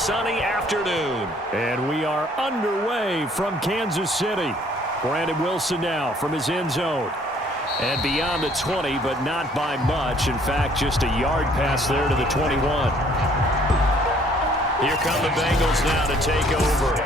sunny afternoon. And we are underway from Kansas City. Brandon Wilson now from his end zone. And beyond the 20, but not by much. In fact, just a yard pass there to the 21. Here come the Bengals now to take over.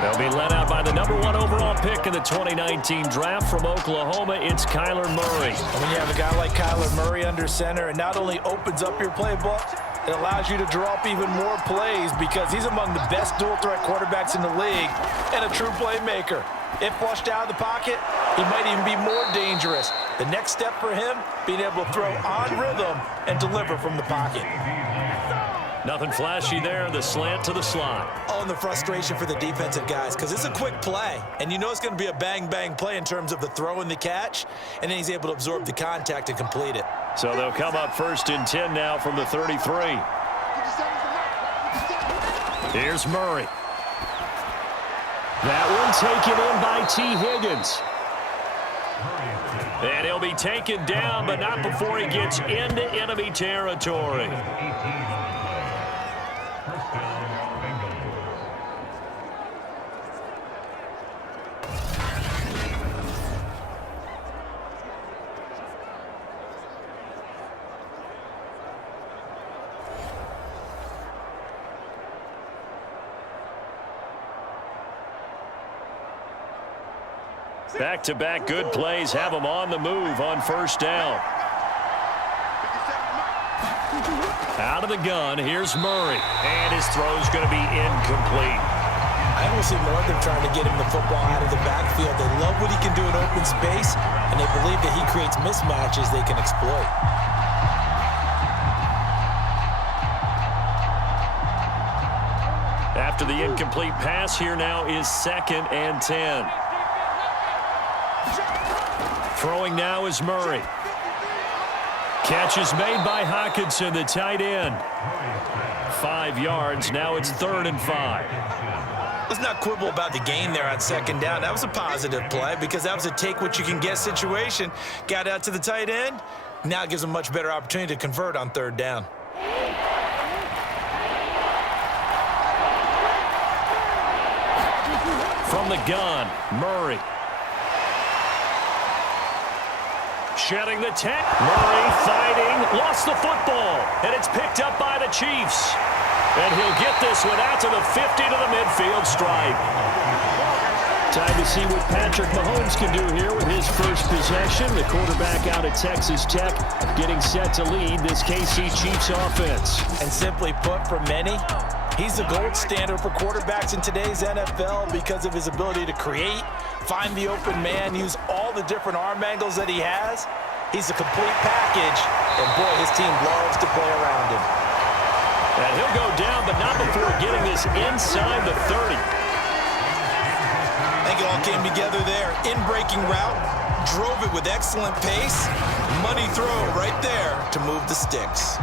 They'll be led out by the #1 overall pick in the 2019 draft from Oklahoma. It's Kyler Murray. And when you have a guy like Kyler Murray under center, it not only opens up your playbook, it allows you to draw up even more plays because he's among the best dual-threat quarterbacks in the league and a true playmaker. If flushed out of the pocket, he might even be more dangerous. The next step for him, being able to throw on rhythm and deliver from the pocket. Nothing flashy there, the slant to the slot. Oh, and the frustration for the defensive guys because it's a quick play, and you know it's going to be a bang-bang play in terms of the throw and the catch, and then he's able to absorb the contact and complete it. So they'll come up 1st and 10 now from the 33. Here's Murray. That one taken in by T. Higgins. And he'll be taken down, but not before he gets into enemy territory. Back-to-back good plays have him on the move on 1st down. Out of the gun, here's Murray. And his throw's going to be incomplete. I almost see more of them trying to get him the football out of the backfield. They love what he can do in open space, and they believe that he creates mismatches they can exploit. After the incomplete pass, here now is 2nd and 10. Throwing now is Murray. Catch is made by Hockenson, the tight end. 5 yards. Now it's 3rd and 5. Let's not quibble about the gain there on 2nd down. That was a positive play because that was a take-what-you-can-get situation. Got out to the tight end. Now it gives him a much better opportunity to convert on 3rd down. From the gun, Murray. Shedding the tech. Murray fighting. Lost the football. And it's picked up by the Chiefs. And he'll get this one out to the 50 to the midfield stripe. Time to see what Patrick Mahomes can do here with his first possession. The quarterback out of Texas Tech getting set to lead this KC Chiefs offense. And simply put, for many, he's the gold standard for quarterbacks in today's NFL because of his ability to create, find the open man, use all the different arm angles that he has. He's a complete package, and boy, his team loves to play around him. And he'll go down, but not before getting this inside the 30. I think it all came together there. In-breaking route, drove it with excellent pace. Money throw right there to move the sticks.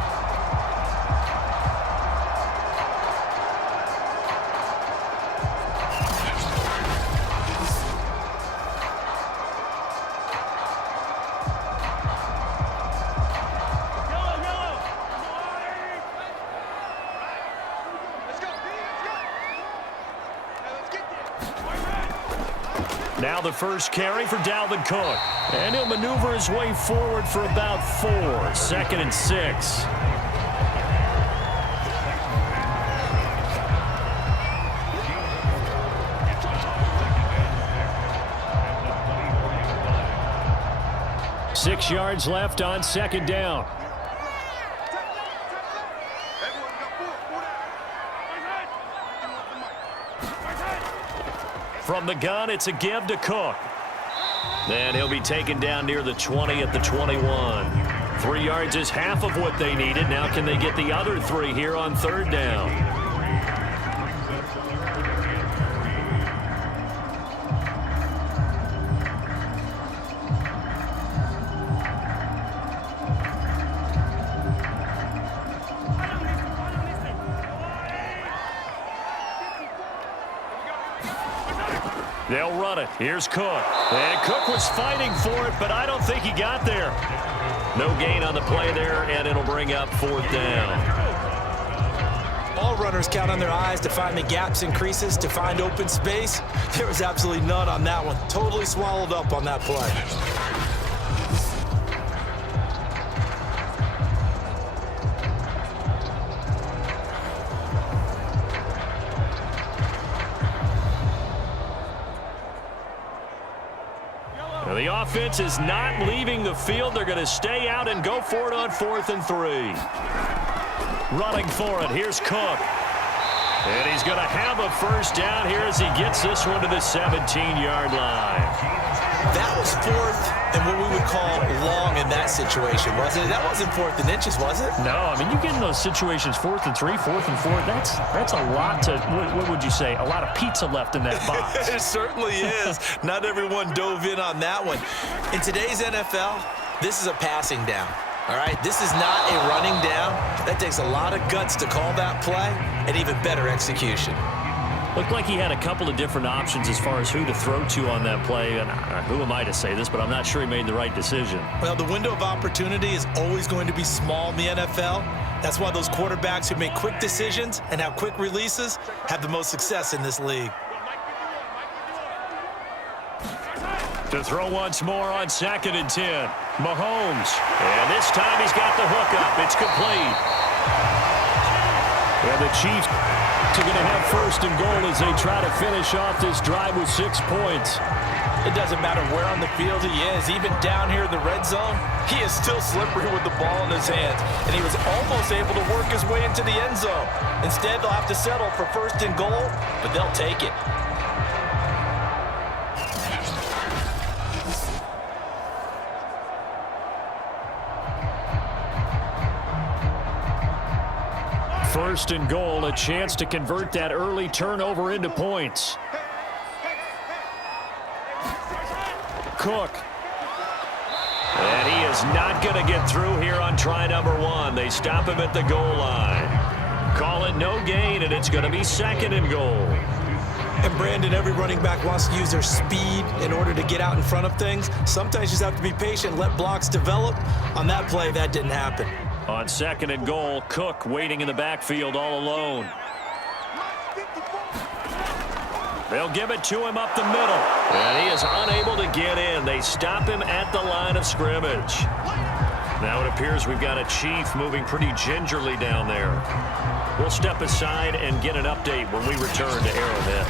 Now the first carry for Dalvin Cook. And he'll maneuver his way forward for about 4. 2nd and 6. Six yards left on 2nd down. From the gun, it's a give to Cook. Then he'll be taken down near the 20 at the 21. 3 yards is half of what they needed. Now can they get the other 3 here on 3rd down? They'll run it. Here's Cook. And Cook was fighting for it, but I don't think he got there. No gain on the play there, and it'll bring up 4th down. All NFL runners count on their eyes to find the gaps and creases, to find open space. There was absolutely none on that one. Totally swallowed up on that play. The offense is not leaving the field. They're going to stay out and go for it on 4th and 3. Running for it, here's Cook. And he's going to have a first down here as he gets this one to the 17-yard line. That was 4th and what we would call long in that situation, wasn't it? That wasn't 4th and inches, was it? No, I mean, you get in those situations, 4th and 3, 4th and 4, that's a lot to, what would you say, a lot of pizza left in that box. It certainly is. Not everyone dove in on that one. In today's NFL, this is a passing down. All right, this is not a running down. That takes a lot of guts to call that play and even better execution. Looked like he had a couple of different options as far as who to throw to on that play. And who am I to say this, but I'm not sure he made the right decision. Well, the window of opportunity is always going to be small in the NFL. That's why those quarterbacks who make quick decisions and have quick releases have the most success in this league. To throw once more on 2nd and 10. Mahomes. And this time he's got the hook up. It's complete. And the Chiefs are going to have 1st and goal as they try to finish off this drive with 6 points. It doesn't matter where on the field he is. Even down here in the red zone, he is still slippery with the ball in his hands. And he was almost able to work his way into the end zone. Instead, they'll have to settle for 1st and goal, but they'll take it. First and goal, a chance to convert that early turnover into points. Cook. And he is not going to get through here on try number 1. They stop him at the goal line. Call it no gain, and it's going to be 2nd and goal. And Brandon, every running back wants to use their speed in order to get out in front of things. Sometimes you just have to be patient, let blocks develop. On that play, that didn't happen. On 2nd and goal, Cook waiting in the backfield all alone. They'll give it to him up the middle. And he is unable to get in. They stop him at the line of scrimmage. Now it appears we've got a Chief moving pretty gingerly down there. We'll step aside and get an update when we return to Arrowhead.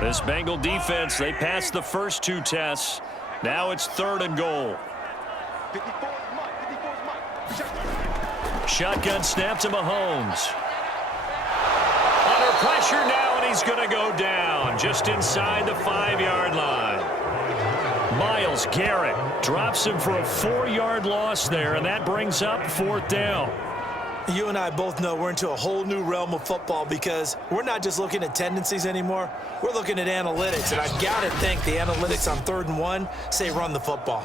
This Bengal defense, they passed the first 2 tests. Now it's 3rd and goal. Shotgun snap to Mahomes. Under pressure now, and he's going to go down just inside the 5-yard line. Myles Garrett drops him for a 4-yard loss there, and that brings up 4th down. You and I both know we're into a whole new realm of football because we're not just looking at tendencies anymore. We're looking at analytics, and I've got to think the analytics on 3rd and 1 say run the football.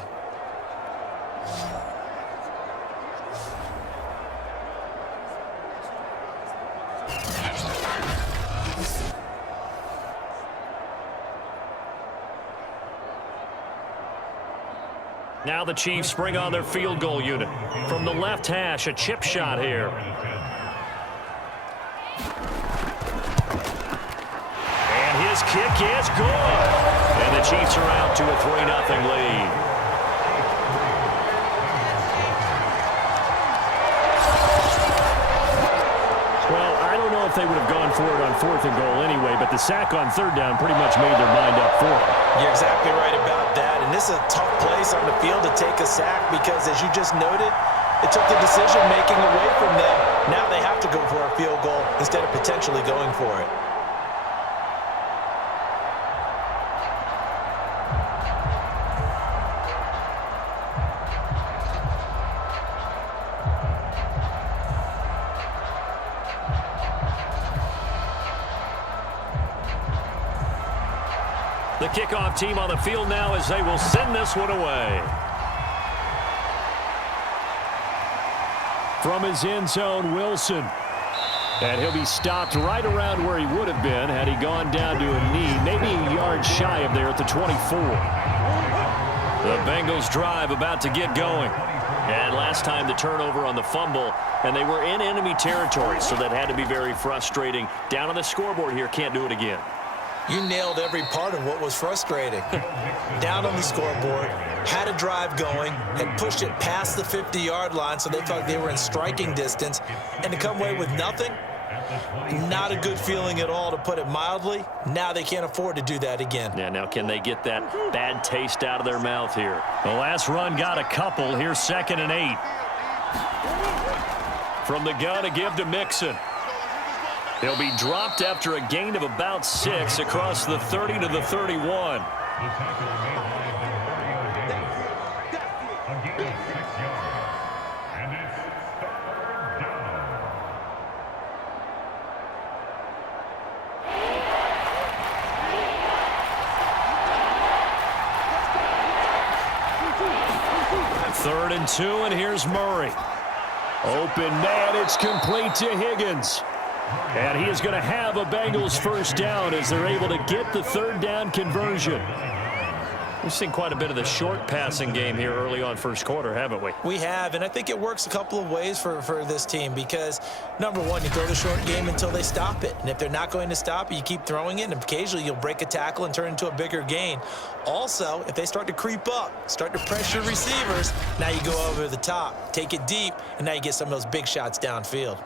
Now the Chiefs bring on their field goal unit. From the left hash, a chip shot here. And his kick is good. And the Chiefs are out to a 3-0 lead. Well, I don't know if they would have gone for it on 4th and goal anyway, but the sack on 3rd down pretty much made their mind up for it. You're exactly right about that. And this is a tough place on the field to take a sack because, as you just noted, it took the decision-making away from them. Now they have to go for a field goal instead of potentially going for it. The The kickoff team on the field now as they will send this one away. From his end zone, Wilson. And he'll be stopped right around where he would have been had he gone down to a knee, maybe a yard shy of there at the 24. The Bengals drive about to get going. And last time the turnover on the fumble, and they were in enemy territory, so that had to be very frustrating. Down on the scoreboard here, can't do it again. You nailed every part of what was frustrating. Down on the scoreboard, had a drive going, had pushed it past the 50-yard line so they thought they were in striking distance, and to come away with nothing, not a good feeling at all, to put it mildly. Now they can't afford to do that again. Yeah, now can they get that bad taste out of their mouth here? The last run got a couple. Here's 2nd and 8. From the gun to give to Mixon. He'll be dropped after a gain of about 6 across the 30 to the 31. Third and 2, and here's Murray. Open man, it's complete to Higgins. And he is going to have a Bengals first down as they're able to get the third down conversion. We've seen quite a bit of the short passing game here early on first quarter, haven't we? We have, and I think it works a couple of ways for this team because, number one, you throw the short game until they stop it. And if they're not going to stop it, you keep throwing it, and occasionally you'll break a tackle and turn it into a bigger gain. Also, if they start to creep up, start to pressure receivers, now you go over the top, take it deep, and now you get some of those big shots downfield.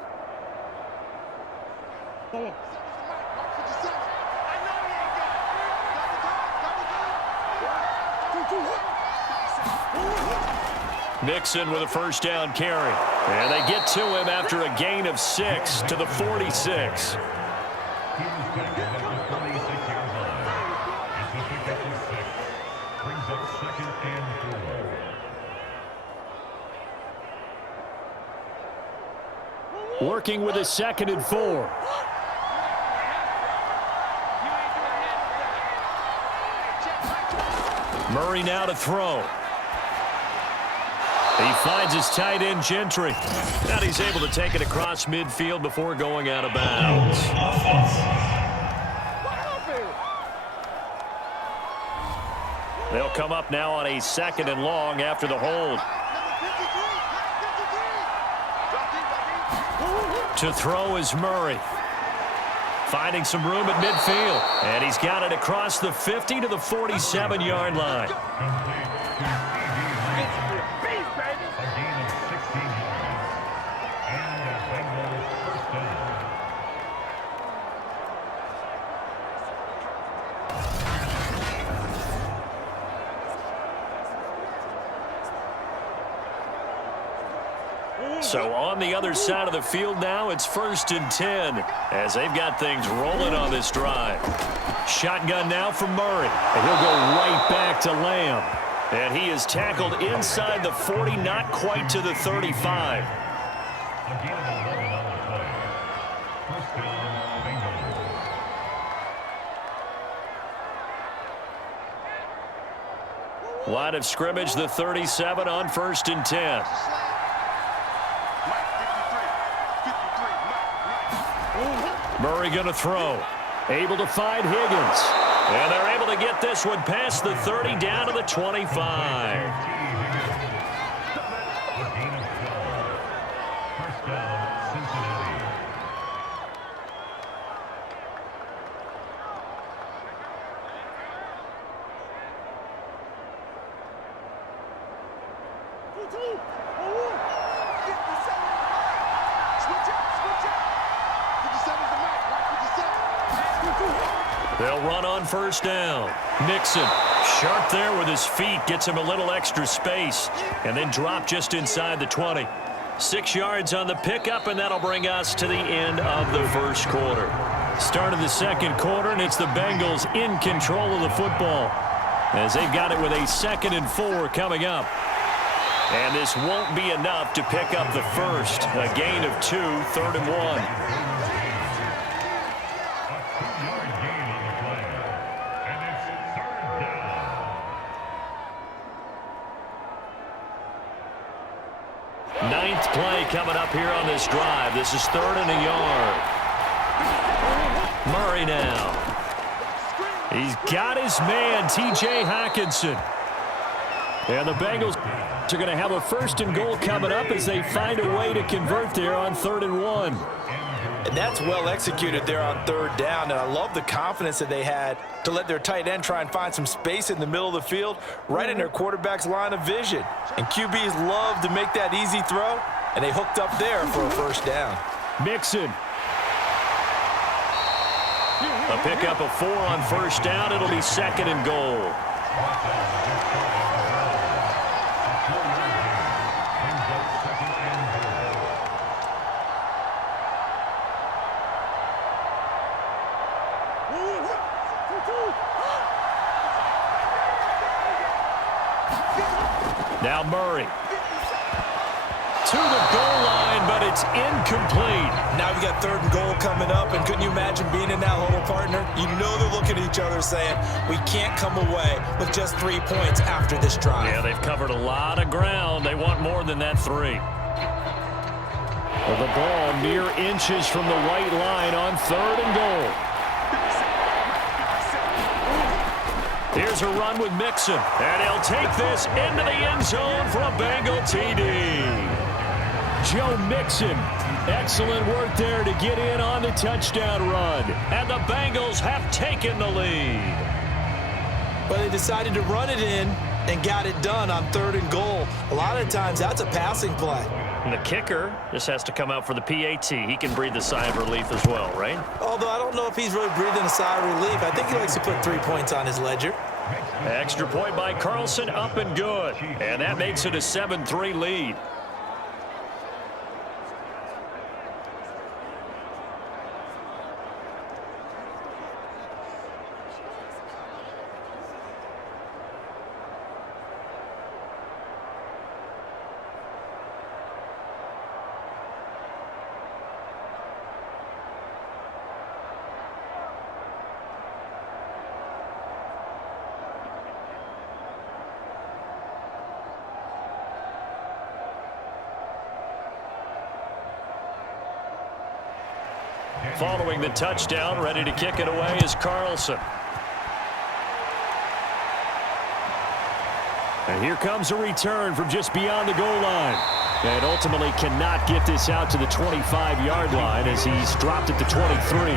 Mixon with a first down carry. And they get to him after a gain of 6 to the 46. Working with a 2nd and 4. Murray now to throw. He finds his tight end, Gentry. And he's able to take it across midfield before going out of bounds. They'll come up now on a 2nd and long after the hold. To throw is Murray. Finding some room at midfield. And he's got it across the 50 to the 47-yard line. So on the other side of the field now, it's 1st and 10 as they've got things rolling on this drive. Shotgun now from Murray. And he'll go right back to Lamb. And he is tackled inside the 40, not quite to the 35. Line of scrimmage, the 37 on 1st and 10. Murray going to throw. Able to find Higgins. And they're able to get this one past the 30 down to the 25. They'll run on 1st down. Mixon, sharp there with his feet, gets him a little extra space, and then drop just inside the 20. 6 yards on the pickup, and that'll bring us to the end of the first quarter. Start of the second quarter, and it's the Bengals in control of the football as they've got it with a 2nd and 4 coming up. And this won't be enough to pick up the first. A gain of 2, 3rd and 1. Ninth play coming up here on this drive. This is 3rd and a yard. Murray now. He's got his man, T.J. Hockenson. And the Bengals are going to have a 1st and goal coming up as they find a way to convert there on 3rd and 1. And that's well executed there on 3rd down. And I love the confidence that they had to let their tight end try and find some space in the middle of the field, right in their quarterback's line of vision. And QBs love to make that easy throw, and they hooked up there for a 1st down. Mixon. A pickup of 4 on 1st down. It'll be 2nd and goal. Now Murray. To the goal line, but it's incomplete. Now we got 3rd and goal coming up, and couldn't you imagine being in that huddle, partner? You know they're looking at each other saying, we can't come away with just 3 points after this drive. Yeah, they've covered a lot of ground. They want more than that 3. Well, the ball mere inches from the white line on 3rd and goal. Here's a run with Mixon, and he'll take this into the end zone for a Bengal TD. Joe Mixon, excellent work there to get in on the touchdown run. And the Bengals have taken the lead. But they decided to run it in and got it done on 3rd and goal. A lot of times that's a passing play. And the kicker just has to come out for the PAT. He can breathe a sigh of relief as well, right? Although I don't know if he's really breathing a sigh of relief. I think he likes to put 3 points on his ledger. Extra point by Carlson, up and good. And that makes it a 7-3 lead. Following the touchdown, ready to kick it away is Carlson. And here comes a return from just beyond the goal line. And ultimately cannot get this out to the 25-yard line as he's dropped it to 23.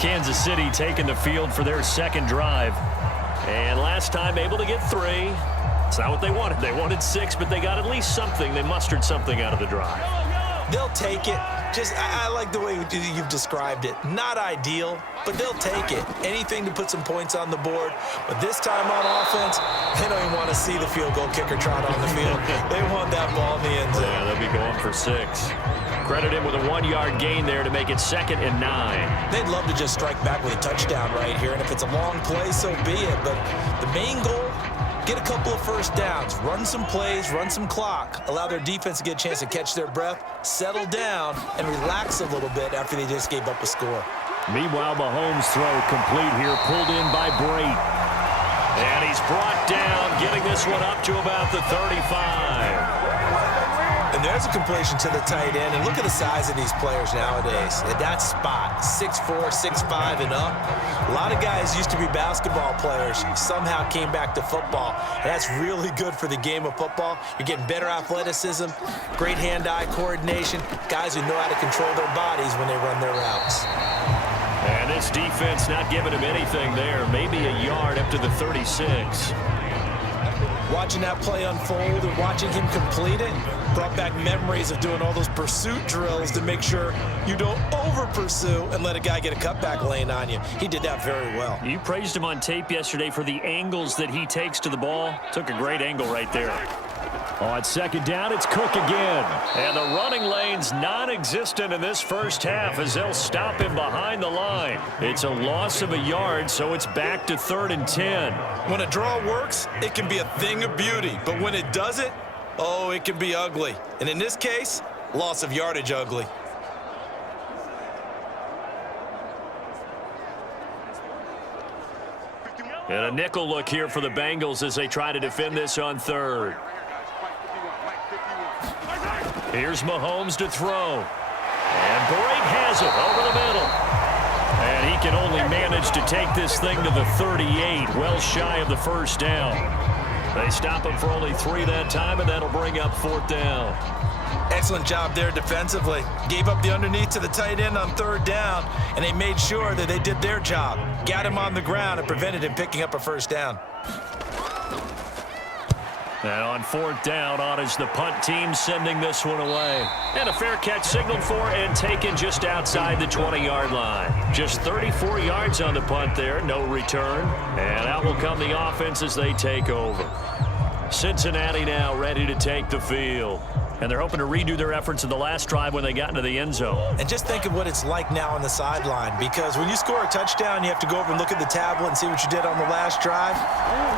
Kansas City taking the field for their 2nd drive. And last time able to get 3. It's not what they wanted. They wanted 6, but they got at least something. They mustered something out of the drive. They'll take it. I like the way you've described it. Not ideal, but they'll take it. Anything to put some points on the board. But this time on offense, they don't even want to see the field goal kicker trot on the field. They want that ball in the end zone. Yeah, they'll be going for 6. Credit him with a 1-yard gain there to make it 2nd and 9. They'd love to just strike back with a touchdown right here. And if it's a long play, so be it. But the main goal, get a couple of 1st downs, run some plays, run some clock, allow their defense to get a chance to catch their breath, settle down, and relax a little bit after they just gave up a score. Meanwhile, Mahomes' throw complete here, pulled in by Brate. And he's brought down, getting this one up to about the 35. And there's a completion to the tight end. And look at the size of these players nowadays. At that spot, 6'4", 6'5", and up. A lot of guys used to be basketball players, somehow came back to football. And that's really good for the game of football. You're getting better athleticism, great hand-eye coordination, guys who know how to control their bodies when they run their routes. And this defense not giving him anything there. Maybe a yard up to the 36. Watching that play unfold and watching him complete it brought back memories of doing all those pursuit drills to make sure you don't over-pursue and let a guy get a cutback lane on you. He did that very well. You praised him on tape yesterday for the angles that he takes to the ball. Took a great angle right there. On 2nd down, it's Cook again. And the running lane's non-existent in this first half as they'll stop him behind the line. It's a loss of a yard, so it's back to 3rd and 10. When a draw works, it can be a thing of beauty. But when it doesn't, oh, it can be ugly. And in this case, loss of yardage ugly. And a nickel look here for the Bengals as they try to defend this on third. Here's Mahomes to throw. And Brake has it over the middle. And he can only manage to take this thing to the 38, well shy of the first down. They stop him for only 3 that time, and that'll bring up 4th down. Excellent job there defensively. Gave up the underneath to the tight end on 3rd down, and they made sure that they did their job. Got him on the ground and prevented him picking up a 1st down. And on 4th down, on is the punt team sending this one away. And a fair catch signaled for and taken just outside the 20-yard line. Just 34 yards on the punt there, no return. And out will come the offense as they take over. Cincinnati now ready to take the field. And they're hoping to redo their efforts in the last drive when they got into the end zone. And just think of what it's like now on the sideline, because when you score a touchdown, you have to go over and look at the tablet and see what you did on the last drive.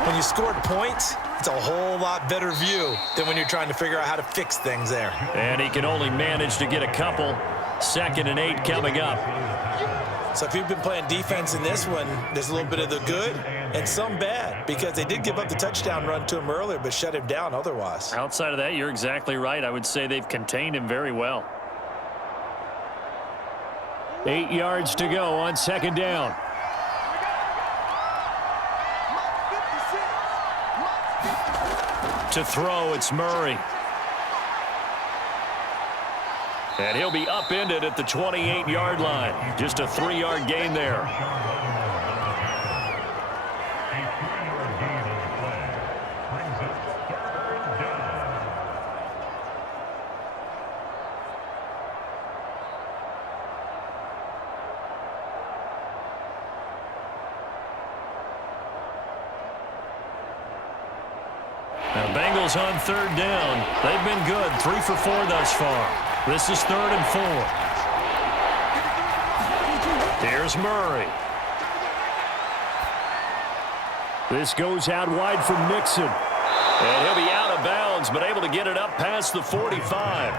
When you scored points, it's a whole lot better view than when you're trying to figure out how to fix things there. And he can only manage to get a couple. 2nd and 8 coming up. So if you've been playing defense in this one, there's a little bit of the good and some bad, because they did give up the touchdown run to him earlier but shut him down otherwise. Outside of that, you're exactly right. I would say they've contained him very well. 8 yards to go on 2nd down. To throw, it's Murray. And he'll be upended at the 28-yard line. Just a 3-yard gain there. Now, Bengals on 3rd down. They've been good, 3 for 4 thus far. This is 3rd and 4. Here's Murray. This goes out wide for Mixon. And he'll be out of bounds, but able to get it up past the 45.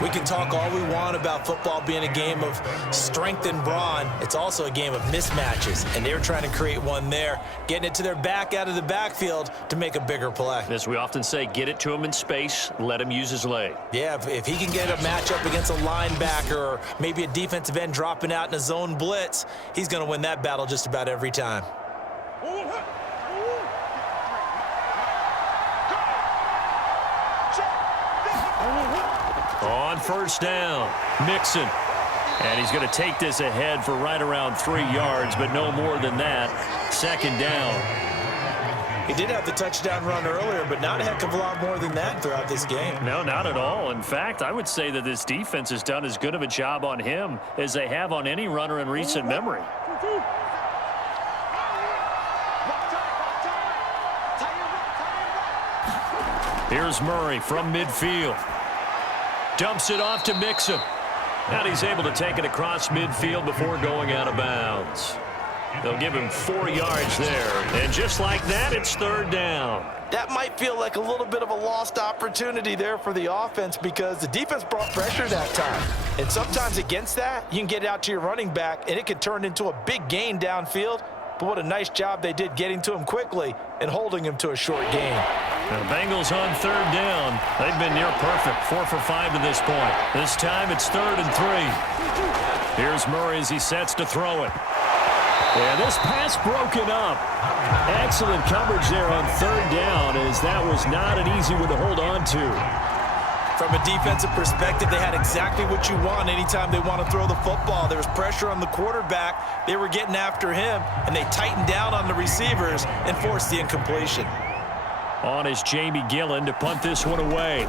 We can talk all we want about football being a game of strength and brawn. It's also a game of mismatches, and they're trying to create one there, getting it to their back out of the backfield to make a bigger play. As we often say, get it to him in space, let him use his leg. Yeah, if he can get a matchup against a linebacker or maybe a defensive end dropping out in a zone blitz, he's going to win that battle just about every time. On 1st down, Mixon. And he's going to take this ahead for right around 3 yards, but no more than that. 2nd down. He did have the touchdown run earlier, but not a heck of a lot more than that throughout this game. No, not at all. In fact, I would say that this defense has done as good of a job on him as they have on any runner in recent memory. Here's Murray from midfield. Dumps it off to Mixon. And he's able to take it across midfield before going out of bounds. They'll give him 4 yards there. And just like that, it's 3rd down. That might feel like a little bit of a lost opportunity there for the offense, because the defense brought pressure that time. And sometimes against that, you can get it out to your running back, and it can turn into a big gain downfield. But what a nice job they did getting to him quickly and holding him to a short gain. The Bengals on 3rd down. They've been near perfect, 4 for 5 to this point. This time it's 3rd and 3. Here's Murray as he sets to throw it. Yeah, this pass broken up. Excellent coverage there on 3rd down, as that was not an easy one to hold on to. From a defensive perspective, they had exactly what you want anytime they want to throw the football. There was pressure on the quarterback. They were getting after him, and they tightened down on the receivers and forced the incompletion. On is Jamie Gillen to punt this one away.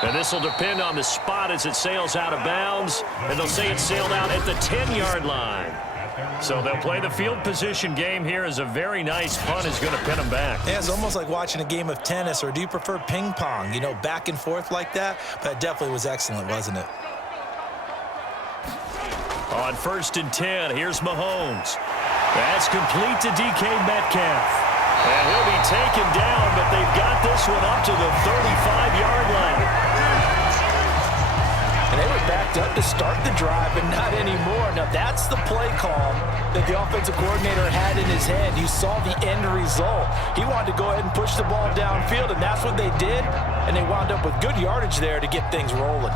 And this will depend on the spot as it sails out of bounds. And they'll say it sailed out at the 10-yard line. So they'll play the field position game here as a very nice punt is going to pin them back. Yeah, it's almost like watching a game of tennis, or do you prefer ping pong? You know, back and forth like that? But it definitely was excellent, wasn't it? On 1st and 10, here's Mahomes. That's complete to DK Metcalf. And he'll be taken down, but they've got this one up to the 35-yard line. And they were back backed up to start the drive, but not anymore. Now, that's the play call that the offensive coordinator had in his head. You saw the end result. He wanted to go ahead and push the ball downfield, and that's what they did, and they wound up with good yardage there to get things rolling.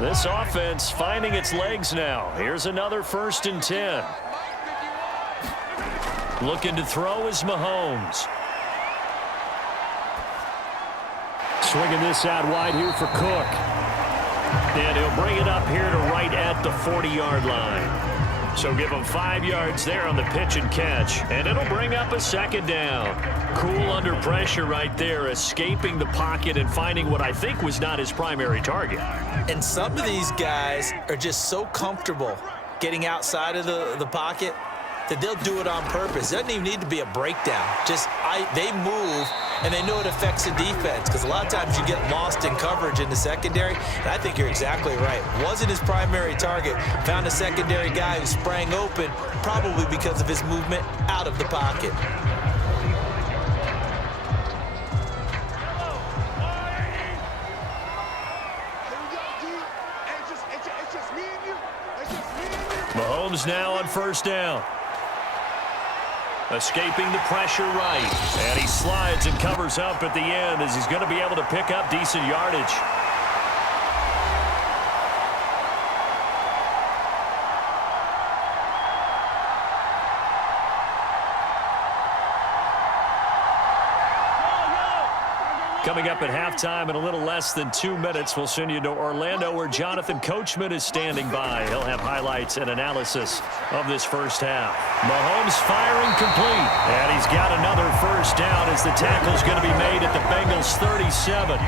This offense finding its legs now. Here's another 1st and 10. Looking to throw is Mahomes. Swinging this out wide here for Cook. And he'll bring it up here to right at the 40-yard line. So give him 5 yards there on the pitch and catch. And it'll bring up a 2nd down. Cool under pressure right there, escaping the pocket and finding what I think was not his primary target. And some of these guys are just so comfortable getting outside of the pocket that they'll do it on purpose. It doesn't even need to be a breakdown. They move, and they know it affects the defense, because a lot of times you get lost in coverage in the secondary, and I think you're exactly right. Wasn't his primary target. Found a secondary guy who sprang open, probably because of his movement out of the pocket. Mahomes now on 1st down. Escaping the pressure right. And he slides and covers up at the end as he's going to be able to pick up decent yardage. Coming up at halftime in a little less than 2 minutes, we'll send you to Orlando where Jonathan Coachman is standing by. He'll have highlights and analysis of this first half. Mahomes firing complete. And he's got another 1st down as the tackle's going to be made at the Bengals 37.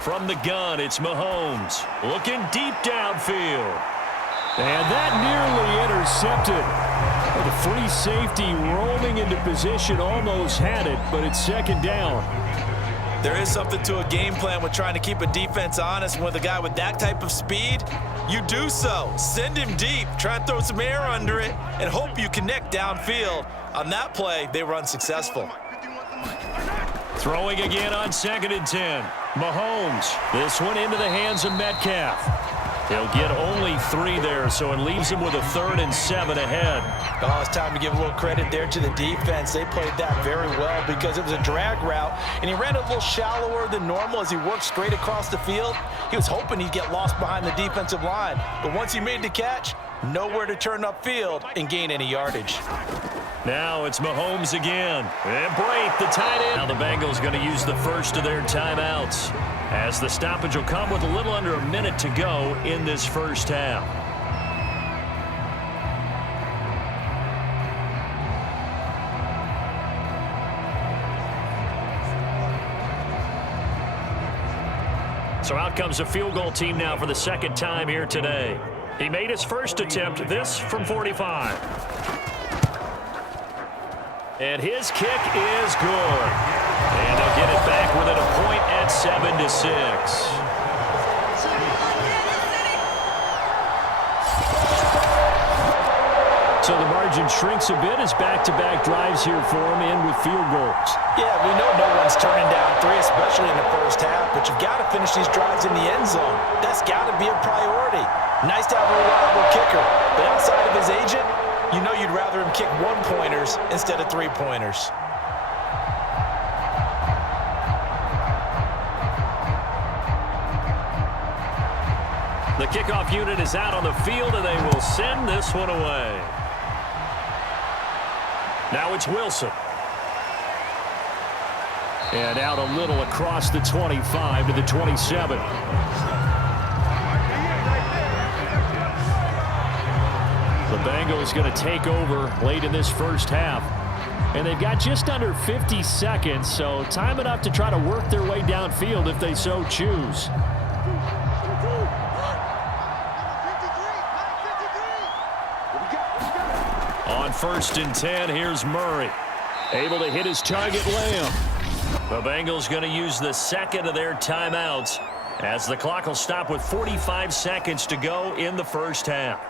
From the gun, it's Mahomes. Looking deep downfield. And that nearly intercepted. The free safety rolling into position, almost had it, but it's 2nd down. There is something to a game plan with trying to keep a defense honest. With a guy with that type of speed, you do so. Send him deep, try and throw some air under it, and hope you connect downfield. On that play, they were unsuccessful. Throwing again on 2nd and 10. Mahomes. This one into the hands of Metcalf. He'll get only 3 there, so it leaves him with a 3rd and 7 ahead. Oh, it's time to give a little credit there to the defense. They played that very well because it was a drag route, and he ran a little shallower than normal as he worked straight across the field. He was hoping he'd get lost behind the defensive line, but once he made the catch, nowhere to turn upfield and gain any yardage. Now it's Mahomes again. And Brate, the tight end. Now the Bengals going to use the first of their timeouts, as the stoppage will come with a little under a minute to go in this first half. So out comes a field goal team now for the 2nd time here today. He made his first attempt, this from 45. And his kick is good. And they'll get it back within a point at 7-6. So the margin shrinks a bit as back-to-back drives here for him, in with field goals. Yeah, we know no one's turning down 3, especially in the first half, but you've got to finish these drives in the end zone. That's got to be a priority. Nice to have a reliable kicker, but outside of his agent, you know you'd rather him kick 1-pointers instead of 3-pointers. The kickoff unit is out on the field, and they will send this one away. Now it's Wilson. And out a little across the 25 to the 27. The Bengals going to take over late in this first half. And they've got just under 50 seconds, so time enough to try to work their way downfield if they so choose. On 1st and 10, here's Murray. Able to hit his target, Lamb. The Bengals going to use the second of their timeouts as the clock will stop with 45 seconds to go in the first half.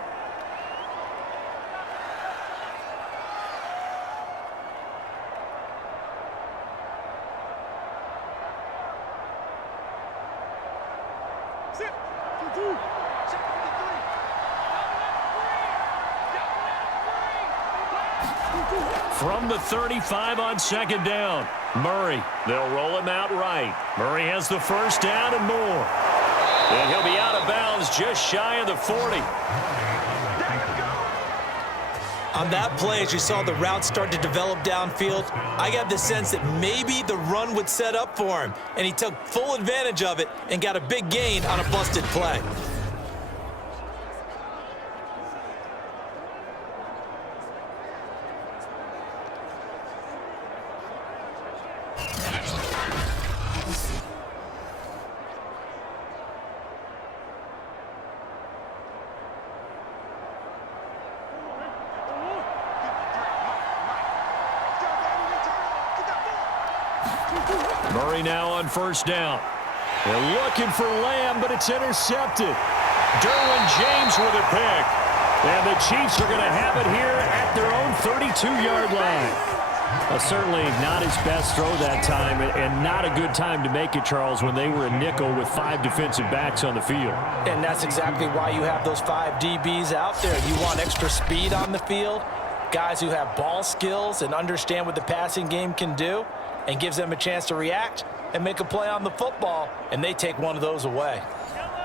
From the 35 on second down, Murray. They'll roll him out right. Murray has the first down and more. And he'll be out of bounds just shy of the 40. On that play, as you saw the route start to develop downfield, I got the sense that maybe the run would set up for him, and he took full advantage of it and got a big gain on a busted play. Murray now on first down. They're looking for Lamb, but it's intercepted. Derwin James with a pick. And the Chiefs are going to have it here at their own 32-yard line. Certainly not his best throw that time, and not a good time to make it, Charles, when they were a nickel with 5 defensive backs on the field. And that's exactly why you have those 5 DBs out there. You want extra speed on the field, guys who have ball skills and understand what the passing game can do, and gives them a chance to react and make a play on the football, and they take one of those away.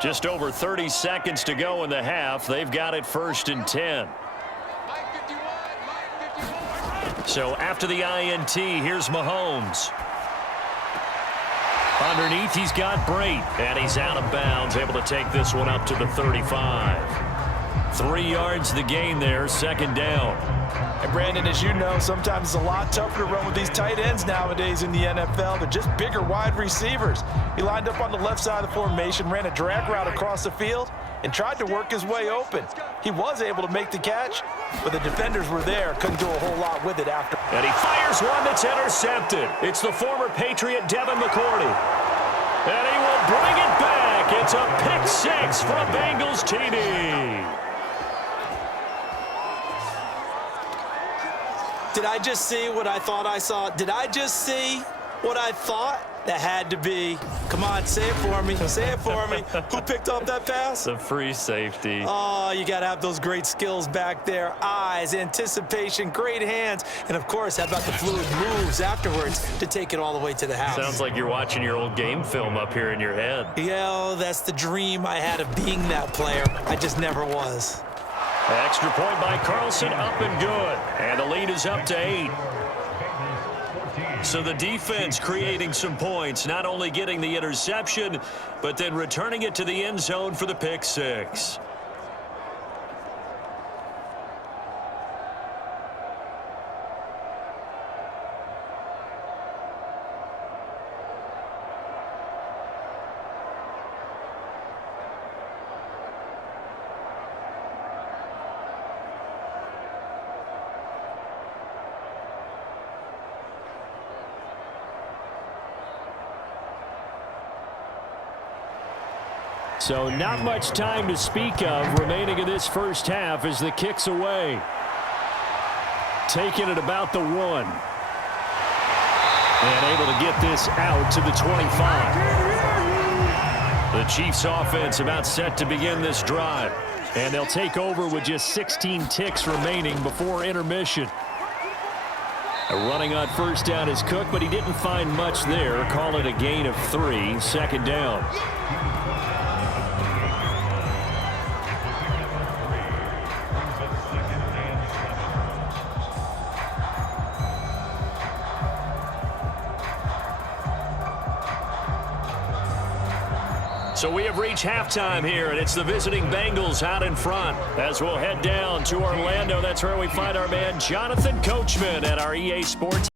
Just over 30 seconds to go in the half. They've got it 1st and 10. So after the INT, here's Mahomes. Underneath, he's got Brate, and he's out of bounds, able to take this one up to the 35. 3 yards the gain there, 2nd down. And Brandon, as you know, sometimes it's a lot tougher to run with these tight ends nowadays in the NFL. They're just bigger wide receivers. He lined up on the left side of the formation, ran a drag route across the field, and tried to work his way open. He was able to make the catch, but the defenders were there, couldn't do a whole lot with it after. And he fires one that's intercepted. It's the former Patriot Devin McCourty. And he will bring it back. It's a pick 6 from Bengals TD. Did I just see what I thought I saw? Did I just see what I thought? That had to be. Come on, say it for me. Say it for me. Who picked up that pass? The free safety. Oh, you got to have those great skills back there. Eyes, anticipation, great hands. And, of course, how about the fluid moves afterwards to take it all the way to the house? Sounds like you're watching your old game film up here in your head. Yeah, that's the dream I had of being that player. I just never was. Extra point by Carlson, up and good. And the lead is up to 8. So the defense creating some points, not only getting the interception, but then returning it to the end zone for the pick 6. So not much time to speak of remaining in this first half as the kick's away. Taking it about the 1. And able to get this out to the 25. The Chiefs offense about set to begin this drive. And they'll take over with just 16 ticks remaining before intermission. Running on first down is Cook, but he didn't find much there. Call it a gain of 3, 2nd down. So we have reached halftime here, and it's the visiting Bengals out in front. As we'll head down to Orlando, that's where we find our man Jonathan Coachman at our EA Sports